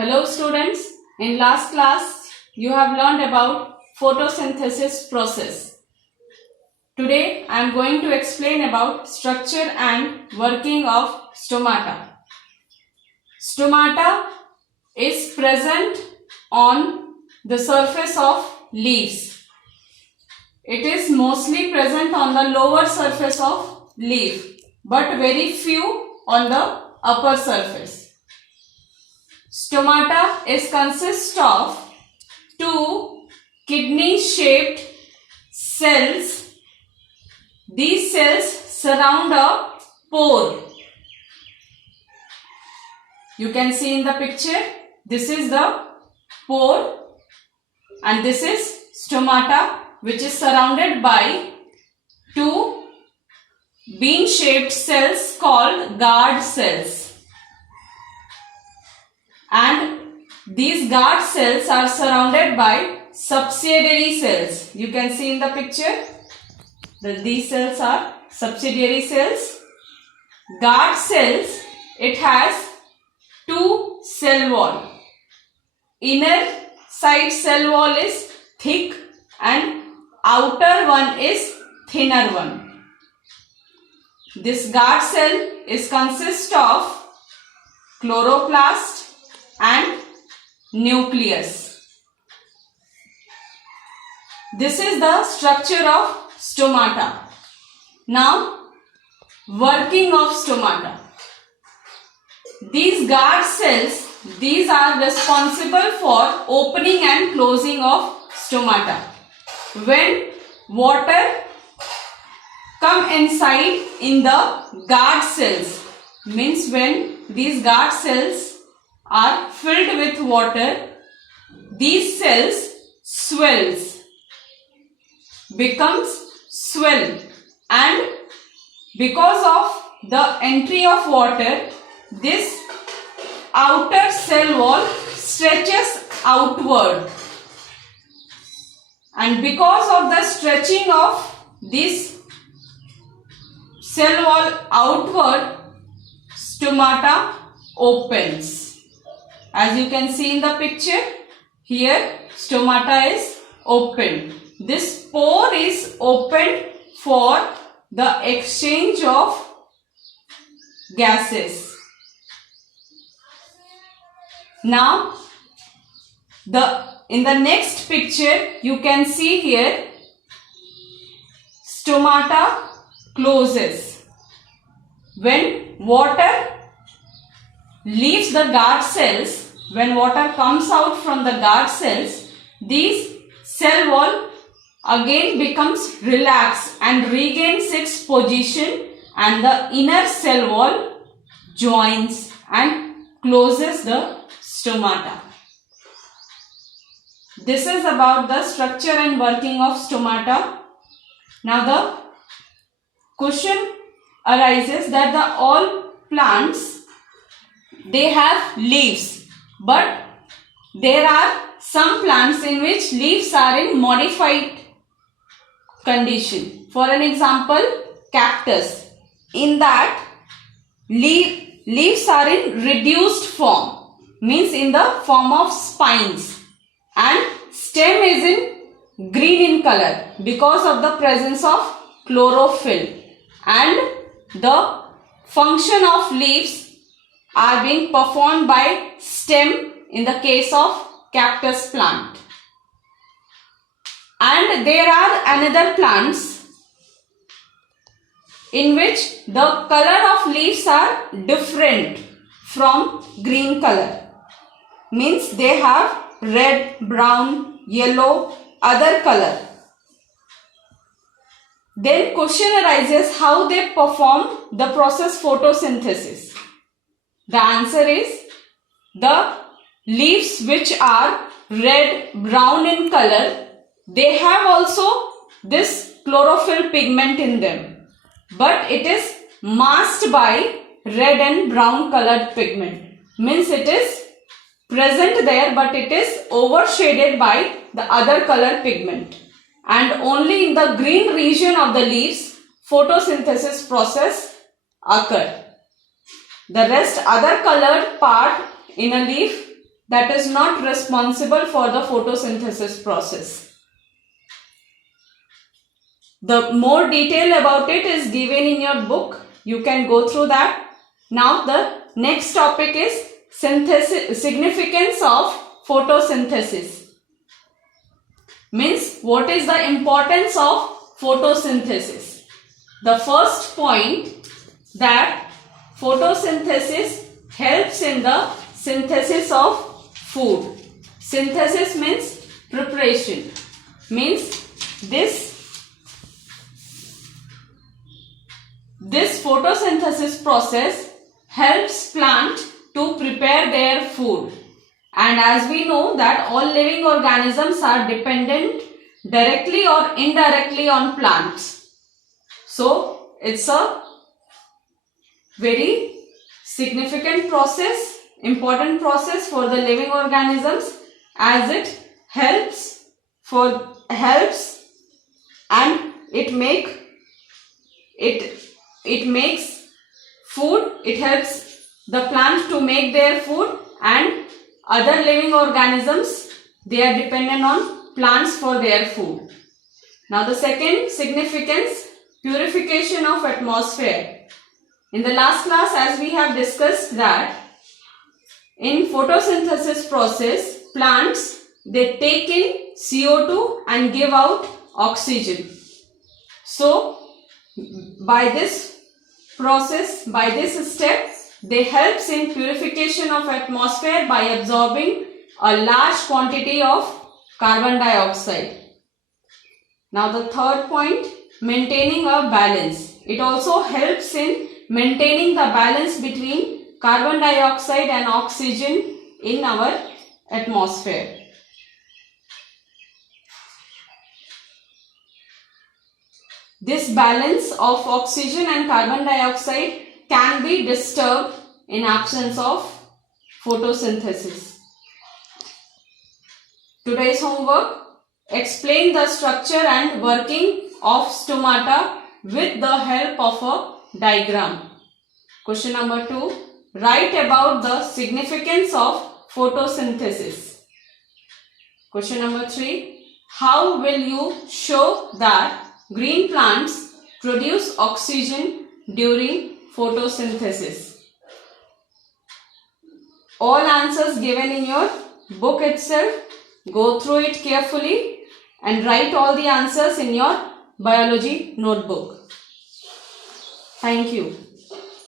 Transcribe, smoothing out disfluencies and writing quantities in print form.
Hello students, in last class you have learned about photosynthesis process. Today I am going to explain about structure and working of stomata. Stomata is present on the surface of leaves. It is mostly present on the lower surface of leaf but very few on the upper surface. Stomata consists of two kidney-shaped cells. These cells surround a pore. You can see in the picture, this is the pore and this is stomata, which is surrounded by two bean-shaped cells called guard cells. And these guard cells are surrounded by subsidiary cells. You can see in the picture that these cells are subsidiary cells. Guard cells, it has two cell wall. Inner side cell wall is thick and outer one is thinner one. This guard cell consists of chloroplast and nucleus. This is the structure of stomata. Now, working of stomata. These guard cells, these are responsible for opening and closing of stomata. When water come inside in the guard cells, means when these guard cells are filled with water, these cells becomes swell, and because of the entry of water, this outer cell wall stretches outward, and because of the stretching of this cell wall outward, stomata opens. As you can see in the picture, here stomata is opened. This pore is opened for the exchange of gases. Now, in the next picture, you can see here stomata closes. When water leaves the guard cells, when water comes out from the guard cells, these cell wall again becomes relaxed and regains its position, and the inner cell wall joins and closes the stomata. This is about the structure and working of stomata. Now the question arises that all plants, they have leaves, but there are some plants in which leaves are in modified condition. For an example, cactus. In that, leaves are in reduced form, means in the form of spines, and stem is in green in color because of the presence of chlorophyll, and the function of leaves are being performed by stem in the case of cactus plant. And there are another plants in which the color of leaves are different from green color. Means they have red, brown, yellow, other color. Then question arises how they perform the process photosynthesis. The answer is the leaves which are red, brown in color, they have also this chlorophyll pigment in them, but it is masked by red and brown colored pigment. Means it is present there but it is overshaded by the other color pigment, and only in the green region of the leaves photosynthesis process occur. The rest other colored part in a leaf, that is not responsible for the photosynthesis process. The more detail about it is given in your book. You can go through that. Now the next topic is significance of photosynthesis. Means what is the importance of photosynthesis? The first point, that photosynthesis helps in the synthesis of food. Synthesis means preparation. Means this photosynthesis process helps plant to prepare their food. And as we know that all living organisms are dependent directly or indirectly on plants. So it's a very significant process, important process for the living organisms, as it helps and it makes food. It helps the plant to make their food, and other living organisms, they are dependent on plants for their food. Now the second significance, purification of atmosphere. In the last class, as we have discussed, that in photosynthesis process, plants, they take in CO2 and give out oxygen. So by this process, by this step, they helps in purification of atmosphere by absorbing a large quantity of carbon dioxide. Now the third point, maintaining a balance. It also helps in maintaining the balance between carbon dioxide and oxygen in our atmosphere. This balance of oxygen and carbon dioxide can be disturbed in absence of photosynthesis. Today's homework, explain the structure and working of stomata with the help of a diagram. Question number 2, write about the significance of photosynthesis. Question number 3, how will you show that green plants produce oxygen during photosynthesis? All answers given in your book itself. Go through it carefully and write all the answers in your biology notebook. Thank you.